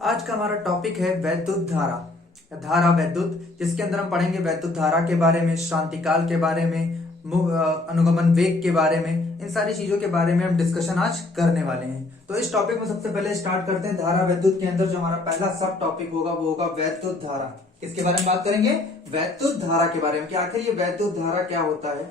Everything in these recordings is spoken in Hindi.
आज का हमारा टॉपिक है वैद्युत धारा, धारा वैद्युत, जिसके अंदर हम पढ़ेंगे वैद्युत धारा के बारे में, शांतिकाल के बारे में, अनुगमन वेग के बारे में। इन सारी चीजों के बारे में हम डिस्कशन आज करने वाले हैं। तो इस टॉपिक में सबसे पहले स्टार्ट करते हैं धारा वैद्युत के अंदर। जो हमारा पहला सब टॉपिक होगा वो होगा वैद्युत धारा। किसके बारे में बात करेंगे? वैद्युत धारा के बारे में, कि आखिर ये वैद्युत धारा क्या होता है।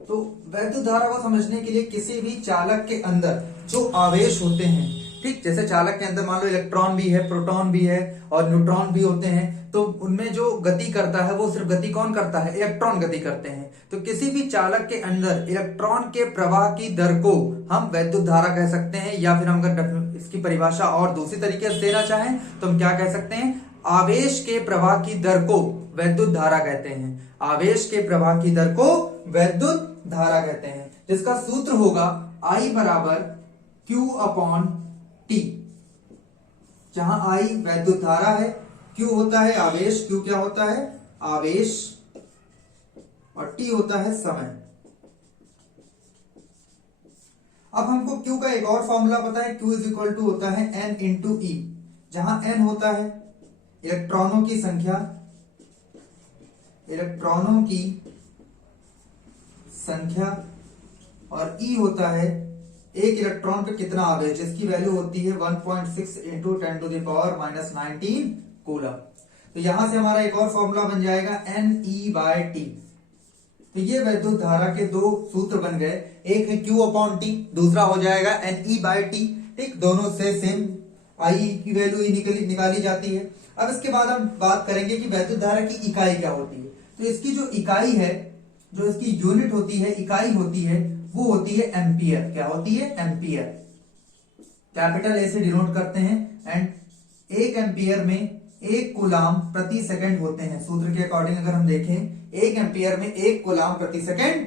तो वैद्युत धारा को समझने के लिए किसी भी चालक के अंदर जो आवेश होते हैं, ठीक, जैसे चालक के अंदर मान लो इलेक्ट्रॉन भी है, प्रोटॉन भी है और न्यूट्रॉन भी होते हैं, तो उनमें जो गति करता है वो सिर्फ गति कौन करता है? इलेक्ट्रॉन गति करते हैं। तो किसी भी चालक के अंदर इलेक्ट्रॉन के प्रवाह की दर को हम वैद्युत धारा कह सकते हैं, या फिर हम अगर इसकी परिभाषा और दूसरी तरीके से देना चाहें तो हम क्या कह सकते हैं? आवेश के प्रवाह की दर को वैद्युत धारा कहते हैं। आवेश के प्रवाह की दर को वैद्युत धारा कहते हैं, जिसका सूत्र होगा I बराबर Q अपॉन T, जहां I वैद्युत धारा है, Q होता है आवेश, Q क्या होता है? आवेश, और T होता है समय। अब हमको Q का एक और फॉर्मूला पता है, Q इज इक्वल टू होता है N इंटू E, जहां N होता है इलेक्ट्रॉनों की संख्या, इलेक्ट्रॉनों की संख्या, और E होता है एक इलेक्ट्रॉन पे कितना आवेश, जिसकी वैल्यू होती है 1.6 into 10 to the power minus 19 coulomb. तो यहां से हमारा एक और फॉर्मूला बन जाएगा NE/T। तो ये वैद्युत धारा के दो सूत्र बन गए, एक है Q अपॉन T, दूसरा हो जाएगा NE/T। ठीक, दोनों से सेम I की वैल्यू ही निकाली जाती है। अब इसके बाद हम बात करेंगे कि वैद्युत धारा की इकाई क्या होती है। तो इसकी जो इकाई है, जो इसकी यूनिट होती है, इकाई होती है, वो होती है एम्पियर। क्या होती है? एम्पियर। कैपिटल ए से डिनोट करते हैं, एंड एक एम्पियर में एक कूलाम प्रति सेकंड होते हैं। सूत्र के अकॉर्डिंग अगर हम देखें, एक एम्पियर में एक कूलाम प्रति सेकंड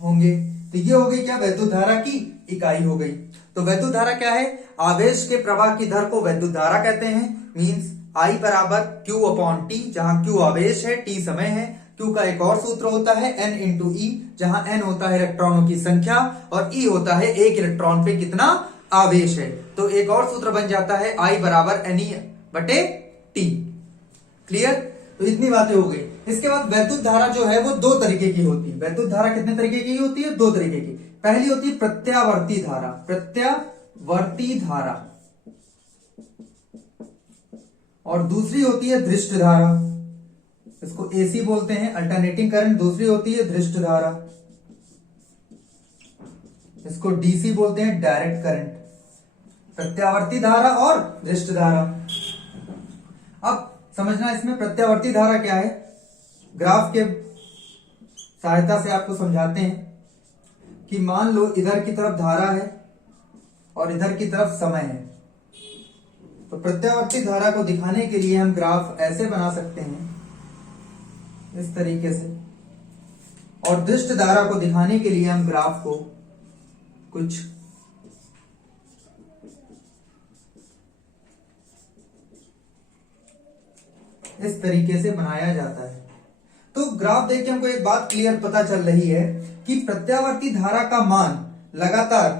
होंगे। तो ये हो गई क्या? वैद्युत धारा की इकाई हो गई। तो वैद्युत धारा क्या है? आवेश के प्रवाह की दर को वैद्युत धारा कहते हैं। मींस I बराबर Q अपॉन T, जहां Q आवेश है, T समय है। Q का एक और सूत्र होता है N इंटू E, जहां N होता है इलेक्ट्रॉनों की संख्या और E होता है एक इलेक्ट्रॉन पे कितना आवेश है। तो एक और सूत्र बन जाता है I बराबर NE/T। क्लियर? तो इतनी बातें हो गई। इसके बाद वैद्युत धारा जो है वो दो तरीके की होती है। वैद्युत धारा कितने तरीके की होती है? दो तरीके की। पहली होती है प्रत्यावर्ती धारा, प्रत्यावर्ती धारा, और दूसरी होती है दृष्ट धारा। इसको AC बोलते हैं, अल्टरनेटिंग करंट। दूसरी होती है दृष्ट धारा, इसको DC बोलते हैं, डायरेक्ट करंट। प्रत्यावर्ती धारा और दृष्ट धारा। अब समझना इसमें प्रत्यावर्ती धारा क्या है। ग्राफ के सहायता से आपको समझाते हैं कि मान लो इधर की तरफ धारा है और इधर की तरफ समय है। तो प्रत्यावर्ती धारा को दिखाने के लिए हम ग्राफ ऐसे बना सकते हैं, इस तरीके से, और दृष्ट धारा को दिखाने के लिए हम ग्राफ को कुछ इस तरीके से बनाया जाता है। तो ग्राफ देख के हमको एक बात क्लियर पता चल रही है कि प्रत्यावर्ती धारा का मान लगातार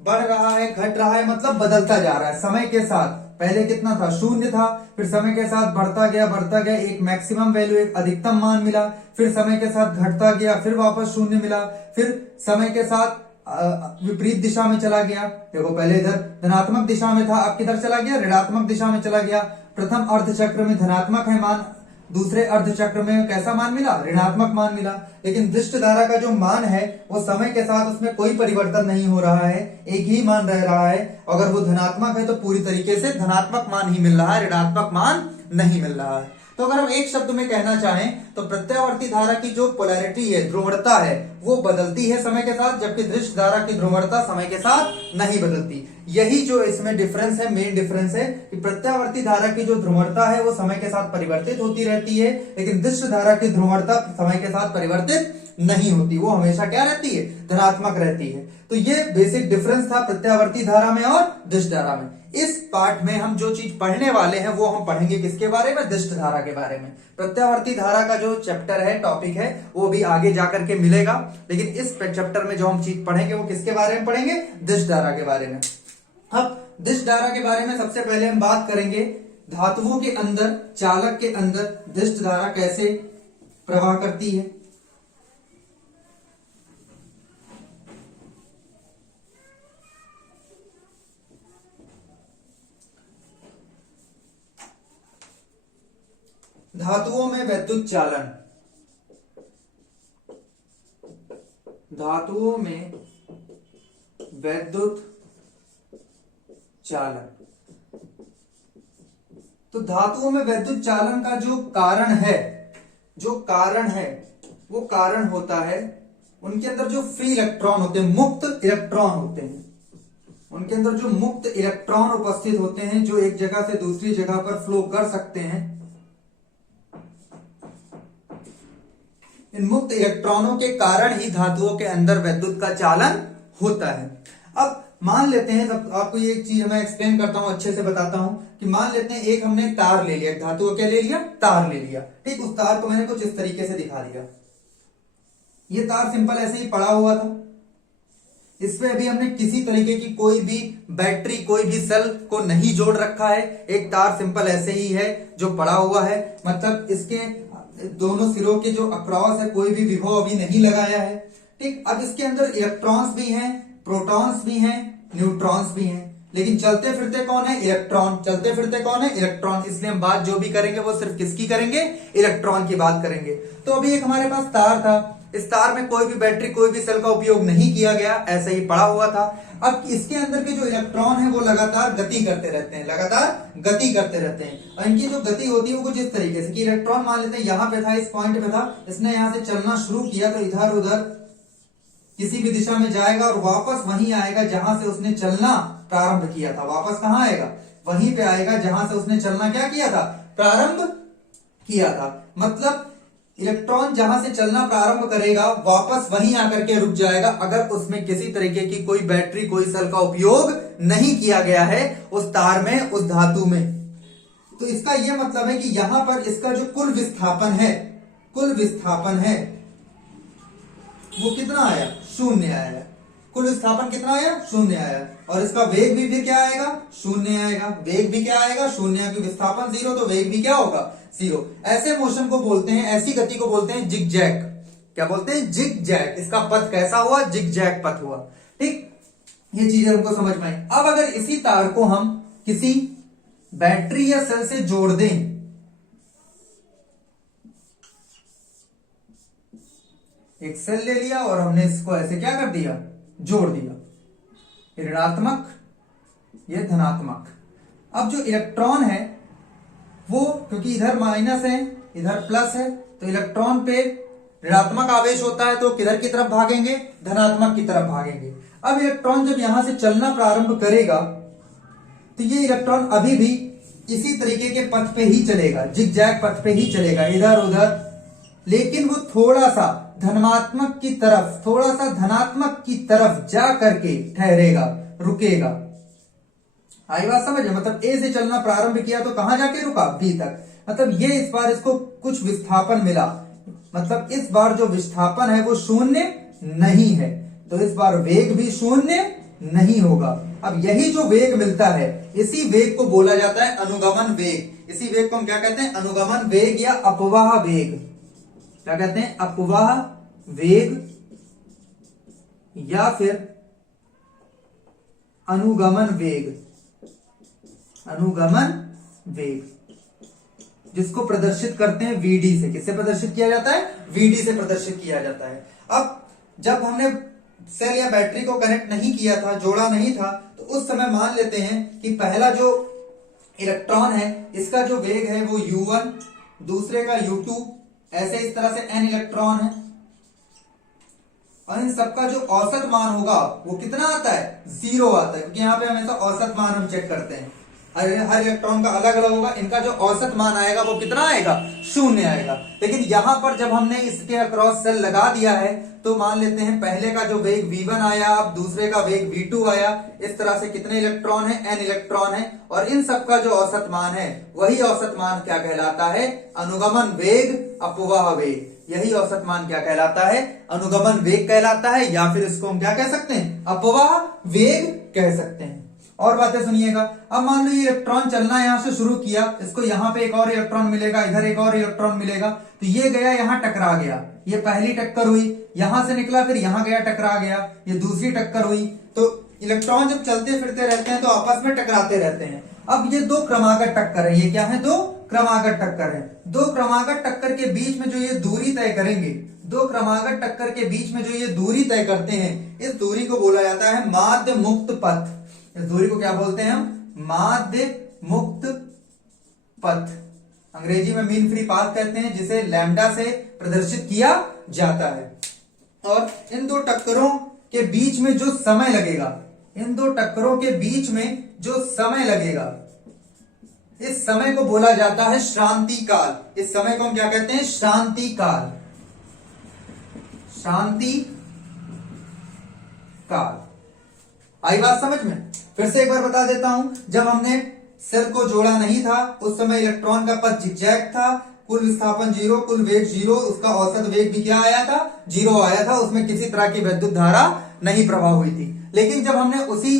बढ़ रहा है, घट रहा है, मतलब बदलता जा रहा है समय के साथ। पहले कितना था? 0 था, फिर समय के साथ बढ़ता गया, एक मैक्सिमम वैल्यू, एक अधिकतम मान मिला, फिर समय के साथ घटता गया, फिर वापस 0 मिला, फिर समय के साथ विपरीत दिशा में चला गया। देखो पहले इधर धनात्मक दिशा में था, अब किधर चला गया? ऋणात्मक दिशा में चला गया। प्रथम अर्धचक्र में धनात्मक है मान, दूसरे अर्धचक्र में कैसा मान मिला? ऋणात्मक मान मिला। लेकिन दृष्ट धारा का जो मान है वो समय के साथ उसमें कोई परिवर्तन नहीं हो रहा है, एक ही मान रह रहा है। अगर वो धनात्मक है तो पूरी तरीके से धनात्मक मान ही मिल रहा है, ऋणात्मक मान नहीं मिल रहा है। तो अगर हम एक शब्द में कहना चाहें तो प्रत्यावर्ती धारा की जो पोलैरिटी है, ध्रुवणता है, वो बदलती है समय के साथ, जबकि दृष्ट धारा की ध्रुवणता समय के साथ नहीं बदलती। यही जो इसमें डिफरेंस है, मेन डिफरेंस है कि प्रत्यावर्ती धारा की जो ध्रुवणता है वो समय के साथ परिवर्तित होती रहती है, लेकिन दृष्ट धारा की ध्रुवणता समय के साथ परिवर्तित नहीं होती, वो हमेशा क्या रहती है? धनात्मक रहती है। तो ये बेसिक डिफरेंस था प्रत्यावर्ती धारा में और दृष्ट धारा में। इस पार्ट में हम जो चीज पढ़ने वाले हैं वो हम पढ़ेंगे किसके बारे में? दृष्ट धारा के बारे में। प्रत्यावर्ती धारा का जो चैप्टर है, टॉपिक है, वो भी आगे जाकर के मिलेगा, लेकिन इस चैप्टर में जो हम चीज पढ़ेंगे वो किसके बारे में पढ़ेंगे? दृष्ट धारा के बारे में। अब दिष्ट धारा के बारे में सबसे पहले हम बात करेंगे। धातुओं के अंदर, चालक के अंदर दिष्ट धारा कैसे प्रवाह करती है। धातुओं में वैद्युत चालन, धातुओं में वैद्युत चालन। तो धातुओं में वैद्युत चालन का जो कारण है वो कारण होता है उनके अंदर जो फ्री इलेक्ट्रॉन होते हैं, मुक्त इलेक्ट्रॉन होते हैं, उनके अंदर जो मुक्त इलेक्ट्रॉन उपस्थित होते हैं जो एक जगह से दूसरी जगह पर फ्लो कर सकते हैं। इन मुक्त इलेक्ट्रॉनों के कारण ही धातुओं के अंदर वैद्युत का चालन होता है। अब मान लेते हैं, सब आपको ये एक चीज मैं एक्सप्लेन करता हूं, अच्छे से बताता हूं कि मान लेते हैं एक हमने तार ले लिया, धातु को क्या ले लिया, तार ले लिया, ठीक। उस तार को मैंने कुछ इस तरीके से दिखा दिया। ये तार सिंपल ऐसे ही पड़ा हुआ था, इसमें अभी हमने किसी तरीके की कोई भी बैटरी, कोई भी सेल को नहीं जोड़ रखा है। एक तार सिंपल ऐसे ही है जो पड़ा हुआ है, मतलब इसके दोनों सिरों के जो अक्रॉस है कोई भी विभव अभी नहीं लगाया है, ठीक। अब इसके अंदर इलेक्ट्रॉन्स भी हैं, प्रोटॉन्स भी हैं, न्यूट्रॉन्स भी हैं, लेकिन चलते फिरते कौन है, इलेक्ट्रॉन। चलते फिरते कौन है, इलेक्ट्रॉन। इसलिए हम बात जो भी करेंगे वो सिर्फ किसकी करेंगे, इलेक्ट्रॉन की बात करेंगे। तो अभी एक हमारे पास तार था, इस तार में कोई भी बैटरी, कोई भी सेल का उपयोग नहीं किया गया, ऐसे ही पड़ा हुआ था। अब इसके अंदर के जो इलेक्ट्रॉन है वो लगातार गति करते रहते हैं, लगातार गति करते रहते हैं। और इनकी जो गति होती है वो कुछ इस तरीके से कि इलेक्ट्रॉन मान लेते हैं यहां पे था, इस पॉइंट पे था, इसने यहां से चलना शुरू किया तो इधर उधर किसी भी दिशा में जाएगा और वापस वहीं आएगा जहां से उसने चलना प्रारंभ किया था। वापस कहां आएगा, वहीं पे आएगा जहां से उसने चलना क्या किया था, प्रारंभ किया था। मतलब इलेक्ट्रॉन जहां से चलना प्रारंभ करेगा वापस वहीं आकर के रुक जाएगा, अगर उसमें किसी तरीके की कोई बैटरी, कोई सेल का उपयोग नहीं किया गया है उस तार में, उस धातु में। तो इसका यह मतलब है कि यहां पर इसका जो कुल विस्थापन है वो कितना आया, शून्य आया। कुल विस्थापन कितना आया, शून्य आया। और इसका वेग भी फिर क्या आएगा, शून्य आएगा। वेग भी क्या आएगा, शून्य, क्योंकि विस्थापन जीरो तो वेग भी क्या होगा, जीरो। ऐसे मोशन को बोलते हैं, ऐसी गति को बोलते हैं जिगजैग। क्या बोलते हैं, जिगजैग। इसका पथ कैसा हुआ, जिगजैग पथ हुआ, ठीक। ये चीजें हमको समझ में आई। अब अगर इसी तार को हम किसी बैटरी या सेल से जोड़ दें, एक सेल ले लिया और हमने इसको ऐसे क्या कर दिया, जोड़ दिया, ऋणात्मक, ये धनात्मक। अब जो इलेक्ट्रॉन है वो, क्योंकि इधर माइनस है इधर प्लस है, तो इलेक्ट्रॉन पे ऋणात्मक आवेश होता है तो किधर की तरफ भागेंगे, धनात्मक की तरफ भागेंगे। अब इलेक्ट्रॉन जब यहां से चलना प्रारंभ करेगा तो ये इलेक्ट्रॉन अभी भी इसी तरीके के पथ पे ही चलेगा, जिगजैग पथ पे ही चलेगा, इधर उधर, लेकिन वो थोड़ा सा धनात्मक की तरफ, थोड़ा सा धनात्मक की तरफ जा करके ठहरेगा, रुकेगा। आई बात समझ में, मतलब ए से चलना प्रारंभ किया तो कहां जाके रुका, बी तक। मतलब ये इस बार इसको कुछ विस्थापन मिला, मतलब इस बार जो विस्थापन है वो शून्य नहीं है, तो इस बार वेग भी शून्य नहीं होगा। अब यही जो वेग मिलता है, इसी वेग को बोला जाता है अनुगमन वेग। इसी वेग को हम क्या कहते हैं, अनुगमन वेग या अपवाह वेग। क्या कहते हैं, अपवाह वेग या फिर अनुगमन वेग। अनुगमन वेग जिसको प्रदर्शित करते हैं वीडी से। किससे प्रदर्शित किया जाता है, वीडी से प्रदर्शित किया जाता है। अब जब हमने सेल या बैटरी को कनेक्ट नहीं किया था, जोड़ा नहीं था, तो उस समय मान लेते हैं कि पहला जो इलेक्ट्रॉन है इसका जो वेग है वो u1, दूसरे का u2, ऐसे इस तरह से n इलेक्ट्रॉन है, और इन सबका जो औसत मान होगा वो कितना आता है, 0 आता है, क्योंकि यहाँ पे हमेशा औसत मान हम चेक करते हैं। हर इलेक्ट्रॉन का अलग अलग होगा, इनका जो औसत मान आएगा वो कितना आएगा, 0 आएगा। लेकिन यहां पर जब हमने इसके अक्रॉस सेल लगा दिया है तो मान लेते हैं पहले का जो वेग v1 आया, अब दूसरे का वेग v2 आया। इस तरह से कितने इलेक्ट्रॉन है, n इलेक्ट्रॉन है, और इन सबका जो औसत मान है वही औसत मान क्या कहलाता है, अनुगमन वेग, अपवाह वेग। यही औसत मान क्या कहलाता है, अनुगमन वेग कहलाता है, या फिर इसको हम क्या कह सकते हैं, अपवाह वेग कह सकते हैं। और बातें सुनिएगा। अब मान लो ये इलेक्ट्रॉन चलना यहां से शुरू किया, इसको यहां पे एक और इलेक्ट्रॉन मिलेगा, इधर एक और इलेक्ट्रॉन मिलेगा, तो ये गया यहां टकरा गया, ये पहली टक्कर हुई, यहां से निकला फिर यहां गया टकरा गया, ये दूसरी टक्कर हुई। तो इलेक्ट्रॉन जब चलते फिरते रहते हैं तो आपस में टकराते रहते हैं। अब ये दो क्रमागत टक्कर है, ये क्या है? दो क्रमागत टक्कर है। दो क्रमागत टक्कर के बीच में जो ये दूरी तय करेंगे, दो क्रमागत टक्कर के बीच में जो ये दूरी तय करते हैं, इस दूरी को बोला जाता है माध्य मुक्त पथ। इस दूरी को क्या बोलते हैं हम? माध्य मुक्त पथ। अंग्रेजी में मीन फ्री पाथ कहते हैं, जिसे लैम्डा से प्रदर्शित किया जाता है। और इन दो टक्करों के बीच में जो समय लगेगा, इन दो टक्करों के बीच में जो समय लगेगा, इस समय को बोला जाता है श्रांति काल। इस समय को हम क्या कहते हैं? श्रांति काल। शांति काल। आई बात समझ में? फिर से एक बार बता देता हूं, जब हमने सेल को जोड़ा नहीं था उस समय इलेक्ट्रॉन का पथ जिगजैग था, कुल विस्थापन 0, कुल वेग 0, उसका औसत वेग भी क्या आया था? 0 आया था, उसमें किसी तरह की विद्युत धारा नहीं प्रवाह हुई थी। लेकिन जब हमने उसी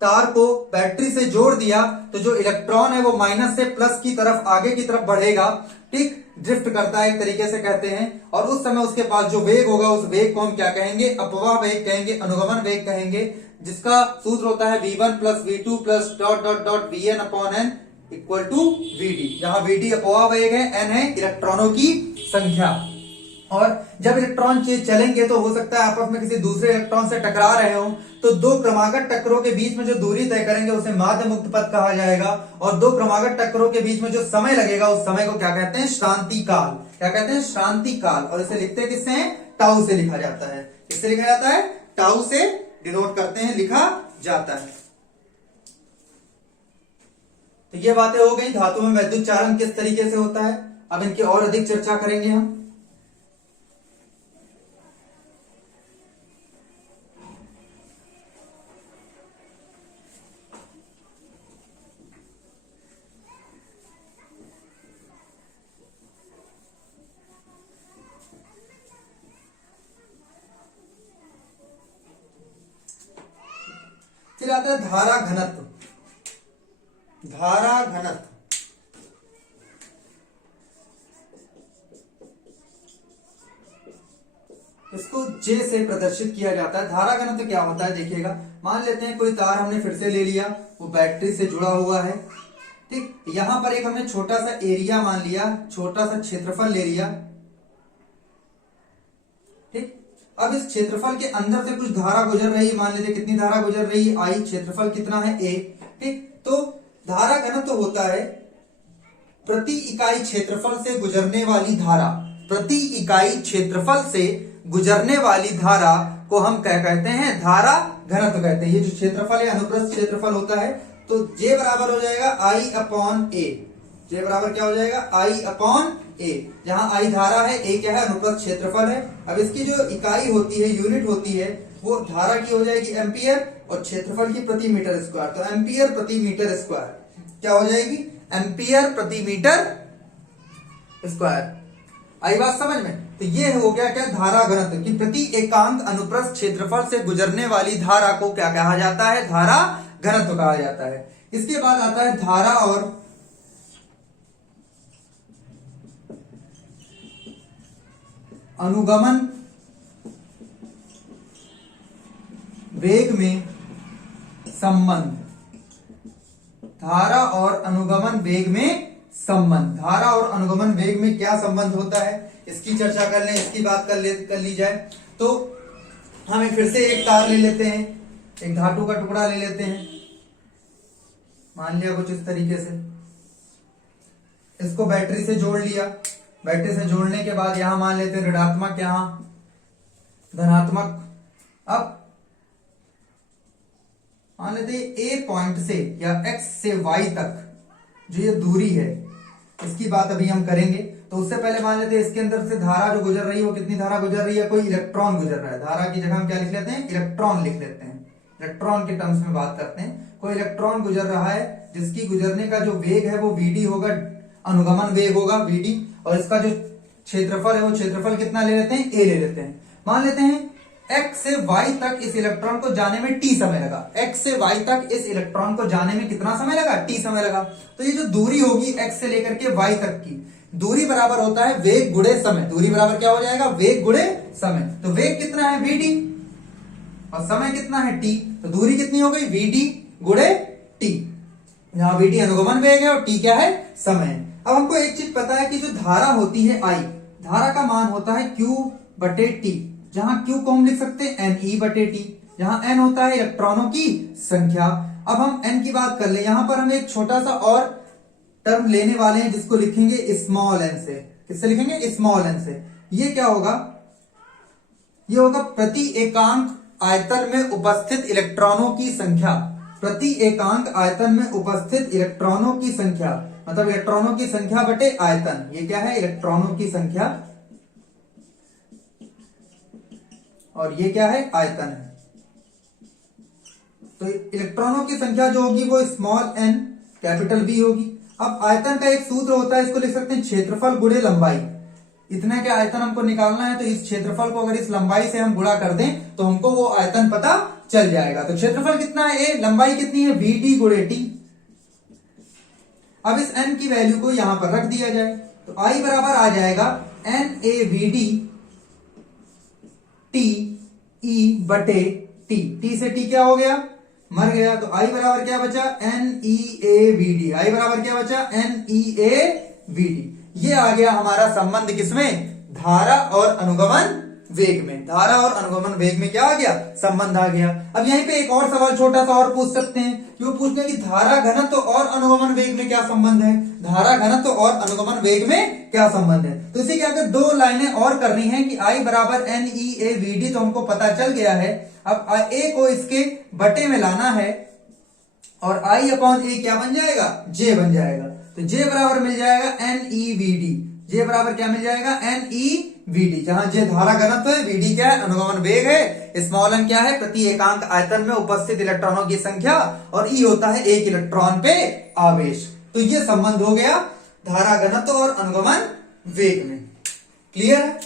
तार को बैटरी से जोड़ दिया तो जो इलेक्ट्रॉन है वो माइनस से प्लस की तरफ आगे की तरफ बढ़ेगा, ठीक, ड्रिफ्ट करता है एक तरीके से कहते हैं। और उस समय उसके पास जो वेग होगा, उस वेग को हम क्या कहेंगे? अपवाह वेग कहेंगे, अनुगमन वेग कहेंगे, जिसका सूत्र होता है v1 plus v2 plus dot dot dot vn upon n equal to vd, जहां vd अपवाह वेग है, n है इलेक्ट्रॉनों की संख्या। और जब इलेक्ट्रॉन चलेंगे तो हो सकता है आपस में किसी दूसरे इलेक्ट्रॉन से टकरा रहे हो, तो दो क्रमागत टक्करों के बीच में जो दूरी तय करेंगे उसे माध्य मुक्त पथ कहा जाएगा। और दो क्रमागत टक्करों के बीच में जो समय लगेगा उस समय को क्या कहते हैं? श्रांति काल। क्या कहते हैं? श्रांति काल। और इसे लिखते हैं किससे? टाउ से लिखा जाता है। किससे लिखा जाता है? टाउ से डिनोट करते हैं, लिखा जाता है। तो ये बातें हो गई धातु में वैद्युत चालन किस तरीके से होता है। अब इनकी और अधिक चर्चा करेंगे हम। फिर आता है धारा घनत्व। धारा घनत्व इसको जे से प्रदर्शित किया जाता है। धारा घनत्व क्या होता है देखिएगा। मान लेते हैं कोई तार हमने फिर से ले लिया, वो बैटरी से जुड़ा हुआ है, ठीक। यहां पर एक हमने छोटा सा एरिया मान लिया, छोटा सा क्षेत्रफल ले लिया, ठीक। अब इस क्षेत्रफल के अंदर से कुछ धारा गुजर रही है, मान लेते कितनी धारा गुजर रही है? आई। क्षेत्रफल कितना है? ए, ठीक। तो धारा घनत्व होता है प्रति इकाई क्षेत्रफल से गुजरने वाली धारा। प्रति इकाई क्षेत्रफल से गुजरने वाली धारा को हम क्या कहते हैं? धारा घनत्व कहते हैं। ये जो क्षेत्रफल है अनुप्रस्थ क्षेत्रफल होता है, तो जे बराबर हो जाएगा आई अपॉन ए। जे बराबर क्या हो जाएगा? आई अपॉन ए, जहां आई धारा है, ए क्या है? अनुप्रस्थ क्षेत्रफल है। अब इसकी जो इकाई होती है, यूनिट होती है, वो धारा की हो जाएगी एम्पियर और क्षेत्रफल की प्रति मीटर स्क्वायर। तो एम्पियर प्रति मीटर स्क्वायर क्या हो जाएगी? एम्पियर प्रति मीटर स्क्वायर। आई बात समझ में? तो ये हो गया क्या? धारा घनत्व की प्रति एकांक अनुप्रस्थ क्षेत्रफल से गुजरने वाली धारा को क्या कहा जाता है? धारा घनत्व कहा जाता है। इसके बाद आता है धारा और अनुगमन वेग में संबंध। धारा और अनुगमन वेग में संबंध। धारा और अनुगमन वेग में क्या संबंध होता है, इसकी चर्चा कर लें, इसकी बात कर ली जाए। तो हम फिर से एक तार ले लेते हैं, एक धातु का टुकड़ा ले लेते हैं, मान लिया कुछ इस तरीके से। इसको बैटरी से जोड़ लिया। बैटरी से जोड़ने के बाद यहां मान लेते हैं ऋणात्मक, यहां धनात्मक। अब मान लेते हैं ए पॉइंट से या एक्स से वाई तक जो ये दूरी है, इसकी बात अभी हम करेंगे। तो उससे पहले मान लेते हैं इसके अंदर से धारा जो गुजर रही है वो कितनी धारा गुजर रही है? कोई इलेक्ट्रॉन गुजर रहा है। धारा की जगह हम क्या लिख लेते हैं? इलेक्ट्रॉन लिख लेते हैं। इलेक्ट्रॉन के टर्म्स में बात करते हैं। कोई इलेक्ट्रॉन गुजर रहा है जिसकी गुजरने का जो वेग है वो vd होगा, अनुगमन वेग होगा vd। और इसका जो क्षेत्रफल है वो क्षेत्रफल कितना ले लेते हैं? a ले लेते हैं। मान लेते हैं x से y तक इस इलेक्ट्रॉन को जाने में t समय लगा। x से y तक इस इलेक्ट्रॉन को जाने में कितना समय लगा? t समय लगा। तो ये जो दूरी होगी x से लेकर के y तक की दूरी बराबर होता है वेग गुणे समय। दूरी बराबर क्या हो जाएगा? वेग गुणे समय। तो वेग कितना है? vd, और समय कितना है? t। तो दूरी कितनी हो गई? vd गुणे t। यहाँ vd अनुगमन वेग है और t क्या है? समय। अब हमको एक चीज पता है कि जो धारा होती है I, धारा का मान होता है q बटे t, जहां q को हम लिख सकते हैं ne बटे t, जहां n होता है इलेक्ट्रॉनों की संख्या। अब हम n की बात कर ले, यहां पर हम एक छोटा सा और टर्म लेने वाले हैं जिसको लिखेंगे स्मॉल n से। किससे लिखेंगे? स्मॉल n से। ये क्या होगा? ये होगा प्रति एकांक आयतन में उपस्थित इलेक्ट्रॉनों की संख्या। प्रति एकांक आयतन में उपस्थित इलेक्ट्रॉनों की संख्या, मतलब इलेक्ट्रॉनों की संख्या बटे आयतन। ये क्या है? इलेक्ट्रॉनों की संख्या, और ये क्या है? आयतन है। तो इलेक्ट्रॉनों की संख्या जो होगी वो स्मॉल n कैपिटल B होगी। अब आयतन का एक सूत्र होता है, इसको लिख सकते हैं क्षेत्रफल गुणे लंबाई। इतना क्या आयतन हमको निकालना है, तो इस क्षेत्रफल को अगर इस लंबाई से हम गुणा कर दें तो हमको वो आयतन पता चल जाएगा। तो क्षेत्रफल कितना है? a, लंबाई कितनी है? vd गुणे t। अब इस n की वैल्यू को यहां पर रख दिया जाए तो I बराबर आ जाएगा NaVd t e बटे t। t से t क्या हो गया? मर गया। तो I बराबर क्या बचा? NeAVd। I बराबर क्या बचा? NeAVd। ये आ गया हमारा संबंध किसमें? धारा और अनुगमन वेग में। धारा और अनुगमन वेग में क्या आ गया? संबंध आ गया। अब यहीं पे एक और सवाल छोटा सा और पूछ सकते हैं कि वो पूछते हैं कि धारा घनत्व और अनुगमन वेग में क्या संबंध है? धारा घनत्व और अनुगमन वेग में क्या संबंध है? तो इसी के आगे दो लाइनें और करनी है कि I बराबर NeAVd तो हमको पता चल गया है। अब A को इसके बटे में लाना है और I अपॉन A क्या बन जाएगा? J बन जाएगा। तो J बराबर मिल जाएगा NeVd। J बराबर क्या मिल जाएगा? NeVd, जहां J धारा घनत्व है, Vd क्या है? अनुगमन वेग है, स्मॉल n क्या है? प्रति एकांक आयतन में उपस्थित इलेक्ट्रॉनों की संख्या, और E होता है एक इलेक्ट्रॉन पे आवेश। तो ये संबंध हो गया धारा घनत्व और अनुगमन वेग में। क्लियर है?